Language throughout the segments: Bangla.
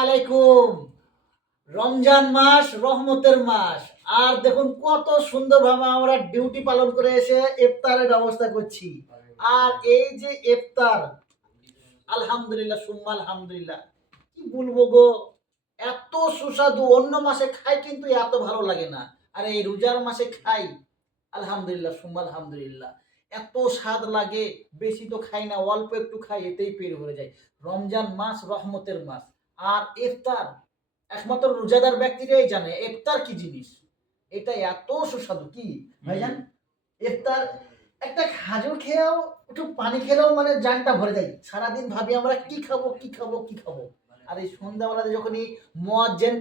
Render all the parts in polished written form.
আলাইকুম। রমজান মাস রহমতের মাস। আর দেখুন কত সুন্দরভাবে আমরা ডিউটি পালন করে এসে ইফতারের ব্যবস্থা করছি। আর এই যে ইফতার, আলহামদুলিল্লাহ সুম্মা আলহামদুলিল্লাহ। কি বলবো গো, এত সুস্বাদু অন্য মাসে খাই কিন্তু এত ভালো লাগে না। আর এই রোজার মাসে খাই, আলহামদুলিল্লাহ সুম্মা আলহামদুলিল্লাহ। এত স্বাদ লাগে, বেশি তো খাই না, অল্প একটু খাই এতেই পেট ভরে যায়। রমজান মাস রহমতের মাস। আর ইফতার একমাত্র রোজাদার ব্যক্তিরাই জানে ইফতার কি জিনিস। এটা এত সুস্বাদু কি ভাইজান, ইফতার একটা খাজুর খেয়েও একটু পানি খেলেও মানে জানটা ভরে যায়। সারাদিন ভাবি আমরা কি খাবো কি খাবো কি খাবো। আর এই সন্ধ্যাবেলাতে যখনই মুয়াজ্জিন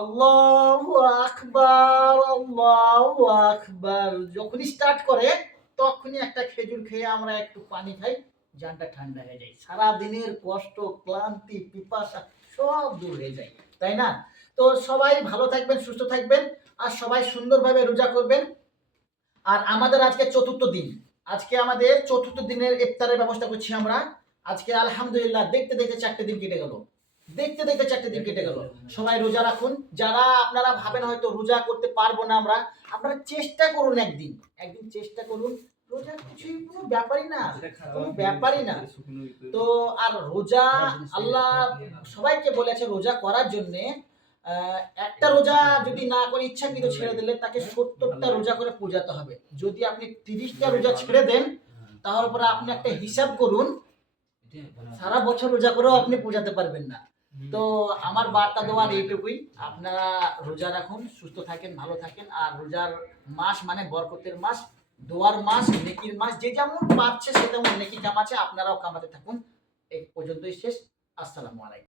আল্লাহু আকবার আল্লাহু আকবার যখনই স্টার্ট করে, তখনই একটা খেজুর খেয়ে আমরা একটু পানি খাই, জানটা ঠান্ডা হয়ে যায়। সারা দিনের কষ্ট, ক্লান্তি, পিপাসা সব দূর হয়ে যায়, তাই না? তো সবাই ভালো থাকবেন, সুস্থ থাকবেন, আর সবাই সুন্দরভাবে রোজা করবেন। আর আমাদের আজকে চতুর্থ দিন, আজকে আমাদের চতুর্থ দিনের ইফতারের ব্যবস্থা করছি আমরা। আজকে আলহামদুলিল্লাহ দেখতে দেখতে 4টে দিন কেটে গেল, দেখতে দেখতে 4টে দিন কেটে গেল। সবাই রোজা রাখুন। যারা আপনারা ভাবেন হয়তো রোজা করতে পারবো না আমরা, আপনারা চেষ্টা করুন, একদিন একদিন চেষ্টা করুন। রোজা কিছুই কোনো ব্যাপারই না, কোনো ব্যাপারই না। তো আর রোজা আল্লাহ সবাইকে বলেছে রোজা করার জন্যে। একটা রোজা যদি না করে ইচ্ছাকৃত ছেড়ে দিলে তাকে 70টা রোজা করে পূজাতে হবে। যদি আপনি 30টা রোজা ছেড়ে দেন, তাহলে পরে আপনি একটা হিসাব করুন, সারা বছর রোজা করেও আপনি পূজাতে পারবেন না। তো আমার বার্তা দেওয়ার এইটুকুই, আপনারা রোজা রাখুন, সুস্থ থাকেন, ভালো থাকেন। আর রোজার মাস মানে বরকতের মাস, দোয়ার মাস, নেকির মাস। যে যেমন পাচ্ছে সে তেমন নেকি কামাচ্ছে, আপনারাও কামাতে থাকুন। এই পর্যন্তই শেষ। আসসালামু আলাইকুম।